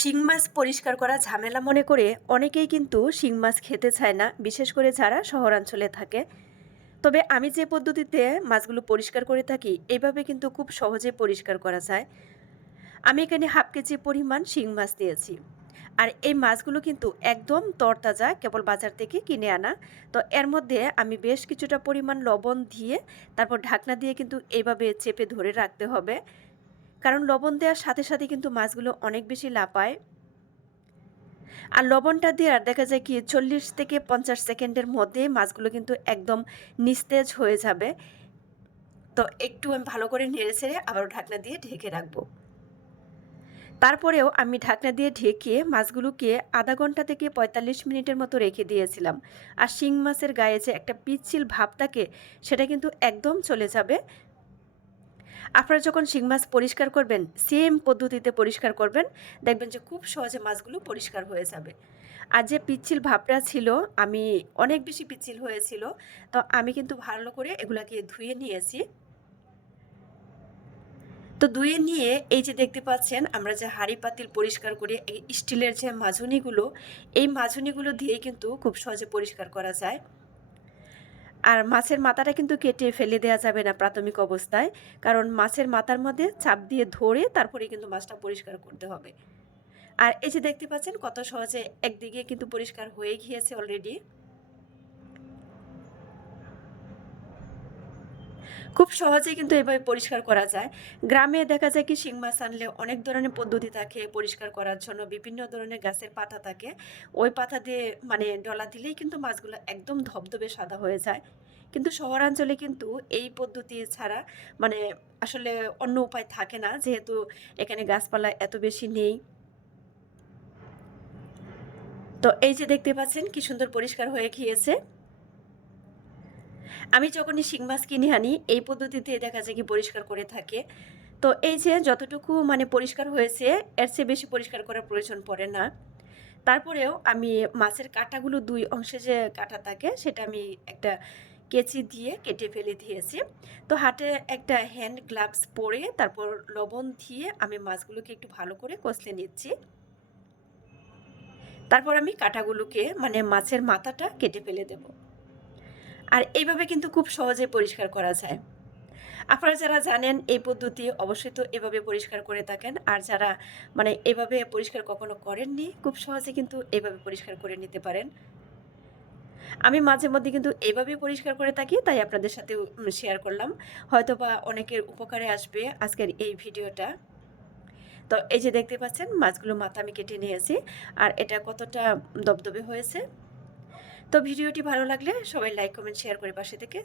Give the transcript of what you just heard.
শিং মাছ পরিষ্কার করা ঝামেলা মনে করে অনেকেই কিন্তু শিং মাছ খেতে চায় না, বিশেষ করে যারা শহরাঞ্চলে থাকে। তবে আমি যে পদ্ধতিতে মাছগুলো পরিষ্কার করে থাকি এইভাবে কিন্তু খুব সহজে পরিষ্কার করা যায়। আমি এখানে হাফ কেজি পরিমাণ শিং মাছ দিয়েছি। আর এই মাছগুলো কিন্তু একদম তরতাজা, কেবল বাজার থেকে কিনে আনা। তো এর মধ্যে আমি বেশ কিছুটা পরিমাণ লবণ দিয়ে, তারপর ঢাকনা দিয়ে কিন্তু এইভাবে চেপে ধরে রাখতে হবে। কারণ লবণ দেওয়ার সাথে সাথে কিন্তু মাছগুলো অনেক বেশি লাপায় আর লবণটা দেওয়ার দেখা যায় কি চল্লিশ থেকে পঞ্চাশ সেকেন্ডের মধ্যে মাছগুলো কিন্তু একদম নিস্তেজ হয়ে যাবে। তো একটু আমি ভালো করে নেড়ে ছেড়ে আবারও ঢাকনা দিয়ে ঢেকে রাখব। তারপরেও আমি ঢাকনা দিয়ে ঢেকে মাছগুলোকে আধা ঘণ্টা থেকে পঁয়তাল্লিশ মিনিটের মতো রেখে দিয়েছিলাম। আর শিং মাছের গায়ে যে একটা পিচ্ছিল ভাব থাকে, সেটা কিন্তু একদম চলে যাবে। আপনারা যখন শিং মাছ পরিষ্কার করবেন সেম পদ্ধতিতে পরিষ্কার করবেন, দেখবেন যে খুব সহজে মাছগুলো পরিষ্কার হয়ে যাবে। আর যে পিচ্ছিল ভাবটা ছিল, আমি অনেক বেশি পিচ্ছিল হয়েছিল, তো আমি কিন্তু ভালো করে এগুলাকে ধুয়ে নিয়েছি। তো ধুয়ে নিয়ে এই যে দেখতে পাচ্ছেন, আমরা যে হাঁড়ি পাতিল পরিষ্কার করি, এই স্টিলের যে মাজুনিগুলো, এই মাজুনিগুলো দিয়ে কিন্তু খুব সহজে পরিষ্কার করা যায়। আর মাছের মাথাটা কিন্তু কেটে ফেলে দেওয়া যাবে না প্রাথমিক অবস্থায়। কারণ মাছের মাথার মধ্যে চাপ দিয়ে ধরে তারপরে কিন্তু মাছটা পরিষ্কার করতে হবে। আর এই যে দেখতে পাচ্ছেন কত সহজে একদিকে কিন্তু পরিষ্কার হয়ে গিয়েছে অলরেডি খুব সহজেই কিন্তু এভাবে পরিষ্কার করা যায়। গ্রামে দেখা যায় কি শিং মাছ আনলে অনেক ধরনের পদ্ধতি থাকে পরিষ্কার করার জন্য, বিভিন্ন ধরনের গাছের পাতা থাকে। ওই পাতা দিয়ে মানে ডলা দিলেই কিন্তু মাছগুলো একদম ধবধবে সাদা হয়ে যায়। কিন্তু শহরাঞ্চলে কিন্তু এই পদ্ধতি ছাড়া মানে আসলে অন্য উপায় থাকে না, যেহেতু এখানে গাছপালা এত বেশি নেই। তো এই যে দেখতে পাচ্ছেন কি সুন্দর পরিষ্কার হয়ে গিয়েছে। আমি যখনই শিং মাছ কিনে আনি, এই পদ্ধতিতে দেখা যায় কি পরিষ্কার করে থাকে। তো এই যে যতটুকু মানে পরিষ্কার হয়েছে, এর চেয়ে বেশি পরিষ্কার করার প্রয়োজন পড়ে না। তারপরেও আমি মাছের কাঁটাগুলো দুই অংশে যে কাঁটা থাকে, সেটা আমি একটা কেচি দিয়ে কেটে ফেলে দিয়েছি। তো হাতে একটা হ্যান্ড গ্লাভস পরে তারপর লবণ দিয়ে আমি মাছগুলোকে একটু ভালো করে কষলে নিচ্ছি। তারপর আমি কাঁটাগুলোকে মানে মাছের মাথাটা কেটে ফেলে দেবো। আর এইভাবে কিন্তু খুব সহজে পরিষ্কার করা যায়। আপনারা যারা জানেন এই পদ্ধতি, অবশ্যই তো এভাবে পরিষ্কার করে থাকেন। আর যারা মানে এভাবে পরিষ্কার কখনো করেননি, খুব সহজে কিন্তু এভাবে পরিষ্কার করে নিতে পারেন। আমি মাঝে মধ্যে কিন্তু এভাবে পরিষ্কার করে থাকি, তাই আপনাদের সাথে শেয়ার করলাম। হয়তো বা অনেকের উপকারে আসবে আজকের এই ভিডিওটা। তো এই যে দেখতে পাচ্ছেন, মাছগুলো মাথা আমি কেটে নিয়েছি। আর এটা কতটা দবদবে হয়েছে তো ভিডিওটি ভালো লাগলে সবাই লাইক কমেন্ট শেয়ার করে পাশে থেকে